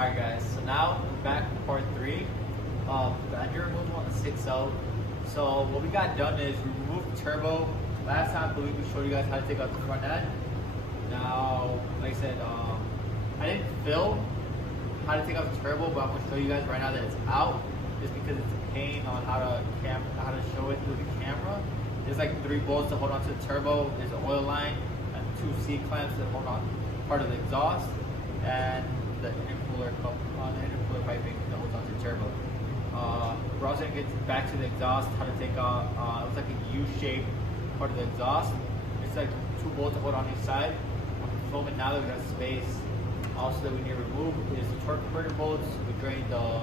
Alright guys, so now we're back to part 3 of the engine removal on the 6.0. So what we got done is we removed the turbo. Last time I believe we showed you guys how to take out the front end. Now, like I said, I didn't film how to take out the turbo, but I'm going to show you guys right now that it's out. Just because it's a pain on how to show it through the camera. There's like 3 bolts to hold onto the turbo. There's an oil line and 2 C clamps that hold on part of the exhaust, and the intercooler piping that holds onto the turbo. We're also going to get back to the exhaust, how to take out, it looks like a U-shaped part of the exhaust. It's like 2 bolts to hold on each side. I'm filming now that we got space. Also that we need to remove is the torque converter bolts. We drained the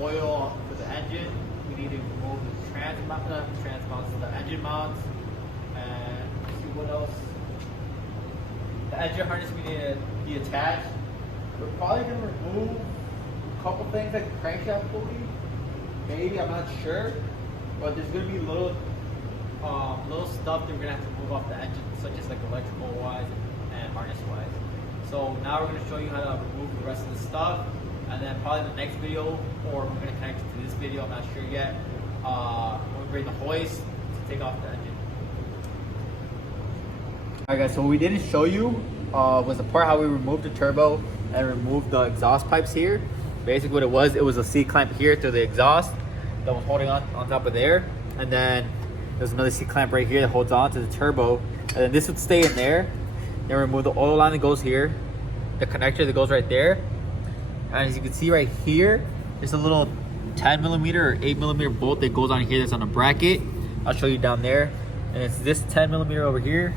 oil for the engine. We need to remove the trans mounts, the engine mounts, and let's see what else. The engine harness we need to detach. We're probably going to remove a couple things like the crankshaft pulley. Maybe, I'm not sure. But there's going to be little stuff that we're going to have to move off the engine, such as like electrical wise and harness wise. So now we're going to show you how to remove the rest of the stuff. And then probably the next video, or we're going to connect it to this video, I'm not sure yet. We'll bring the hoist to take off the engine. Alright guys, so what we didn't show you was the part how we removed the turbo and removed the exhaust pipes here. Basically what it was a C-clamp here to the exhaust that was holding on top of there. And then there's another C-clamp right here that holds on to the turbo. And then this would stay in there. Then remove the oil line that goes here, the connector that goes right there. And as you can see right here, there's a little 10mm or 8mm bolt that goes on here that's on a bracket. I'll show you down there. And it's this 10mm over here.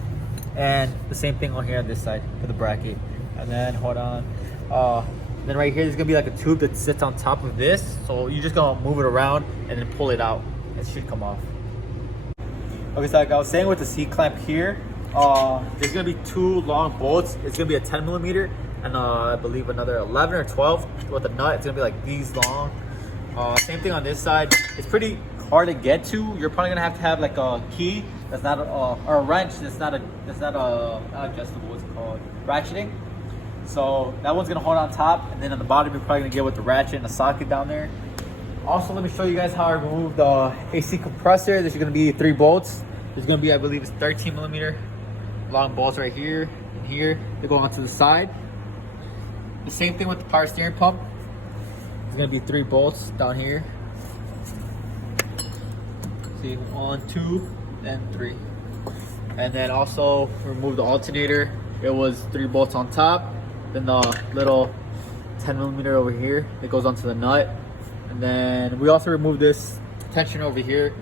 And the same thing on here on this side for the bracket. And then, hold on. Then right here, there's gonna be like a tube that sits on top of this. So you're just gonna move it around and then pull it out. It should come off. Okay, so like I was saying with the C-clamp here, there's gonna be 2 long bolts. It's gonna be a 10mm. And I believe another 11 or 12 with a nut. It's gonna be like these long. Same thing on this side. It's pretty hard to get to. You're probably gonna have like a key that's not or a wrench that's not adjustable. What's it called? Ratcheting. So that one's gonna hold on top, and then on the bottom you're probably gonna get with the ratchet and the socket down there. Also, let me show you guys how I removed the AC compressor. There's gonna be 3 bolts. There's gonna be, I believe, it's 13mm long bolts right here and here. They go onto the side. The same thing with the power steering pump. There's gonna be 3 bolts down here. See, 1, 2, and 3. And then also remove the alternator. It was 3 bolts on top. Then the little 10mm over here that goes onto the nut. And then we also removed this tension over here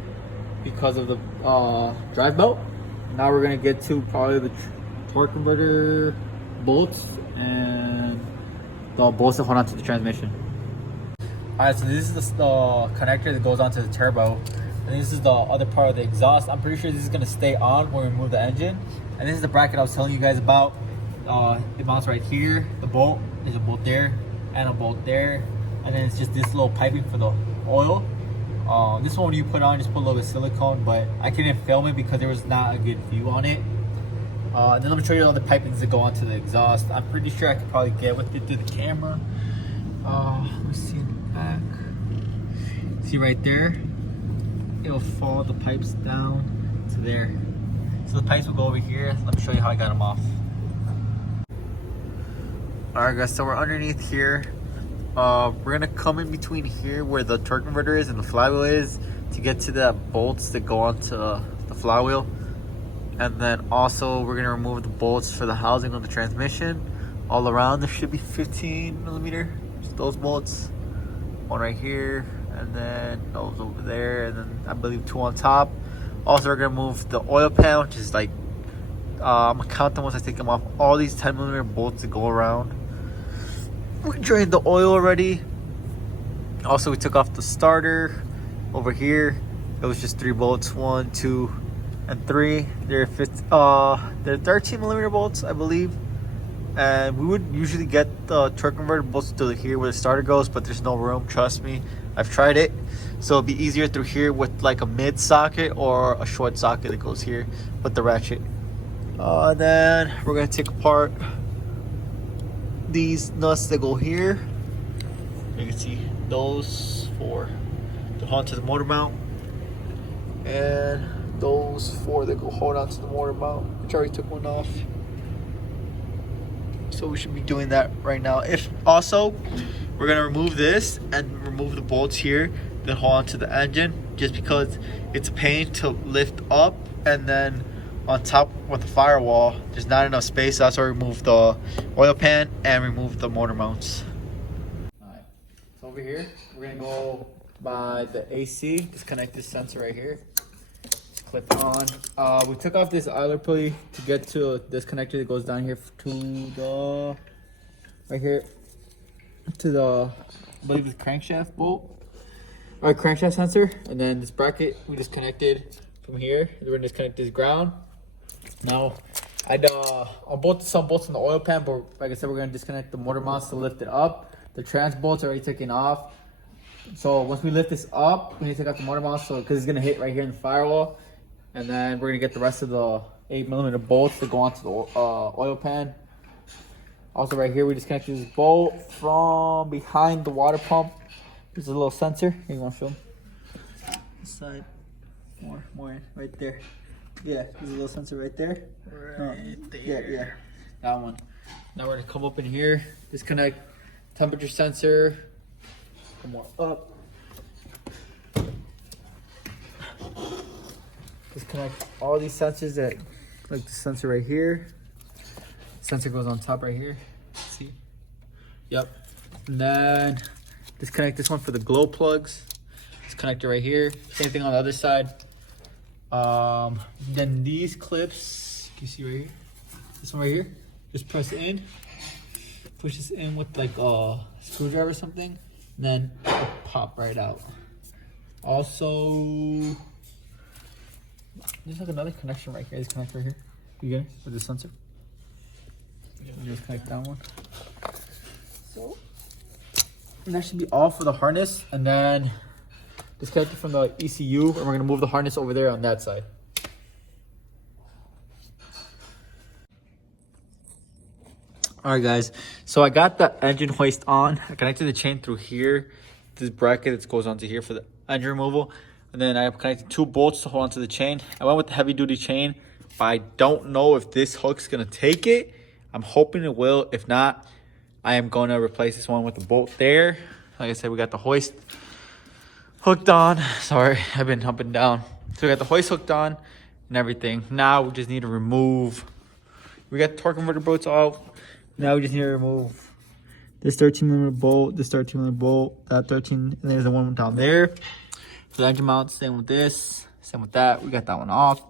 because of the drive belt. Now we're gonna get to probably the torque converter bolts and the bolts that hold onto the transmission. Alright, so this is the connector that goes onto the turbo. And this is the other part of the exhaust. I'm pretty sure this is going to stay on when we remove the engine. And this is the bracket I was telling you guys about. It mounts right here. The bolt, there's a bolt there and a bolt there. And then it's just this little piping for the oil. This one you put on, just put a little bit of silicone, but I couldn't film it because there was not a good view on it. And then let me show you all the pipings that go onto the exhaust. I'm pretty sure I could probably get with it through the camera. Let me see in the back. See right there? It will follow the pipes down to there. So the pipes will go over here. Let me show you how I got them off. Alright guys, so we're underneath here. We're gonna come in between here where the torque converter is and the flywheel is to get to the bolts that go onto the flywheel. And then also we're gonna remove the bolts for the housing of the transmission. All around there should be 15mm, just those bolts. One right here, and then those over there, and then I believe 2 on top. Also we're gonna move the oil pan, which is like, I'm gonna count them once I take them off. All these 10mm bolts that go around. We drained the oil already. Also we took off the starter over here. It was just 3 bolts, 1, 2, and 3. They're 13mm bolts, I believe. And we would usually get the torque converter bolts to here where the starter goes, but there's no room, trust me. I've tried it. So it'd be easier through here with like a mid socket or a short socket that goes here with the ratchet. Then we're gonna take apart these nuts that go here. You can see those four to hold onto the motor mount, and those four that go hold onto the motor mount, which I already took one off. So we should be doing that right now. If also, we're gonna remove this and remove the bolts here that hold onto the engine, just because it's a pain to lift up, and then on top with the firewall, there's not enough space. So that's why I removed the oil pan and remove the motor mounts. Alright, so over here, we're gonna go by the AC, disconnect this sensor right here. Just clip on. We took off this idler pulley to get to this connector that goes down here to the, right here, to the, I believe it's crankshaft bolt, or crankshaft sensor. And then this bracket we disconnected from here. We're gonna disconnect this ground. Now, I'll bolt some bolts in the oil pan, but like I said, we're gonna disconnect the motor mounts to lift it up. The trans bolts are already taken off. So once we lift this up, we need to take out the motor mounts, so because it's gonna hit right here in the firewall, and then we're gonna get the rest of the 8mm bolts to go onto the oil pan. Also, right here, we disconnected this bolt from behind the water pump. There's a little sensor. Here, you want to show them? This side, more in, right there. Yeah, there's a little sensor right there. Right there. Yeah, that one. Now we're gonna come up in here, disconnect temperature sensor. Come more up. Disconnect all these sensors that, like the sensor right here. Sensor goes on top right here. See? Yep. And then disconnect this one for the glow plugs. Disconnect it right here. Same thing on the other side. Then these clips, can you see right here? This one right here. Just press it in. Push this in with like a screwdriver or something. And then it'll pop right out. Also, there's like another connection right here. This connector right here. You get it? With the sensor. You just connect that one. So, and that should be all for the harness. And then disconnect it from the ECU, and we're gonna move the harness over there on that side. All right, guys. So I got the engine hoist on. I connected the chain through here. This bracket that goes onto here for the engine removal. And then I connected 2 bolts to hold onto the chain. I went with the heavy duty chain, but I don't know if this hook's gonna take it. I'm hoping it will. If not, I am gonna replace this one with the bolt there. Like I said, we got the hoist hooked on. Sorry, I've been up and down. So we got the hoist hooked on and everything. Now we just need to remove, we got the torque converter bolts out. Now we just need to remove this 13mm bolt, this 13mm bolt, that 13, and there's the one down there. For the engine mount, same with this, same with that. We got that one off.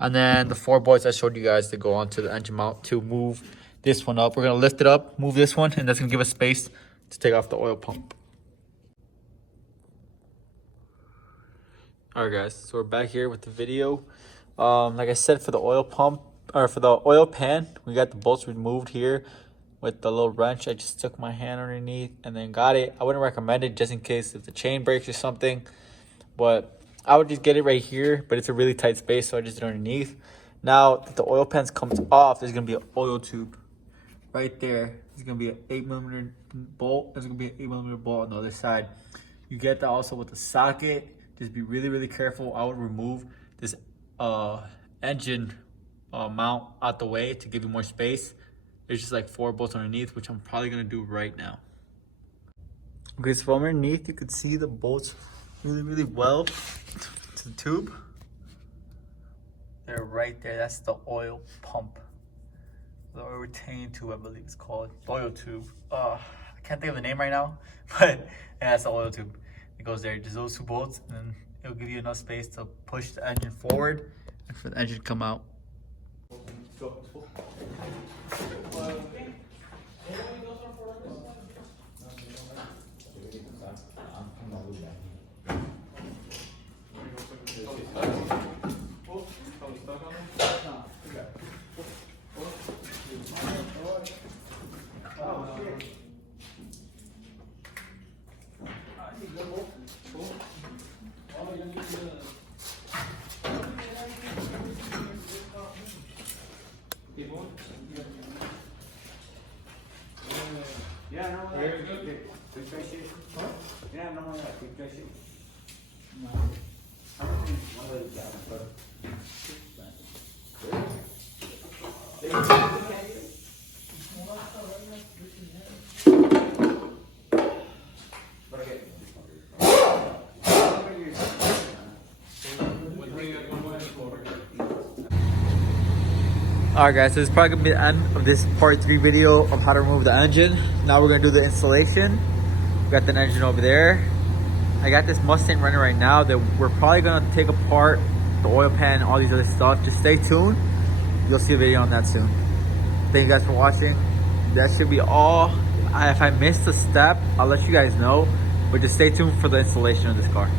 And then the 4 bolts I showed you guys to go onto the engine mount to move this one up. We're gonna lift it up, move this one, and that's gonna give us space to take off the oil pump. All right, guys, so we're back here with the video. Like I said, for the oil pump, or for the oil pan, we got the bolts removed here with the little wrench. I just took my hand underneath and then got it. I wouldn't recommend it just in case if the chain breaks or something, but I would just get it right here, but it's a really tight space, so I just did it underneath. Now, if the oil pan comes off, there's gonna be an oil tube right there. There's gonna be an 8mm bolt. There's gonna be an 8mm bolt on the other side. You get that also with the socket. Just be really, really careful. I would remove this engine mount out the way to give you more space. There's just like 4 bolts underneath, which I'm probably gonna do right now. Okay, so from underneath, you could see the bolts really, really well to the tube. They're right there. That's the oil pump. The oil retaining tube, I believe it's called. Oil tube. I can't think of the name right now, but yeah, that's the oil tube. It goes there. Just those 2 bolts, and then it'll give you enough space to push the engine forward and for the engine to come out. Yeah, no, Filtration? You don't have no more filtration? No. Alright guys, so this is probably gonna be the end of this part 3 video of how to remove the engine. Now we're gonna do the installation. We got the engine over there. I got this Mustang running right now that we're probably gonna take apart the oil pan, all these other stuff. Just stay tuned. You'll see a video on that soon. Thank you guys for watching. That should be all. If I missed a step, I'll let you guys know. But just stay tuned for the installation of this car.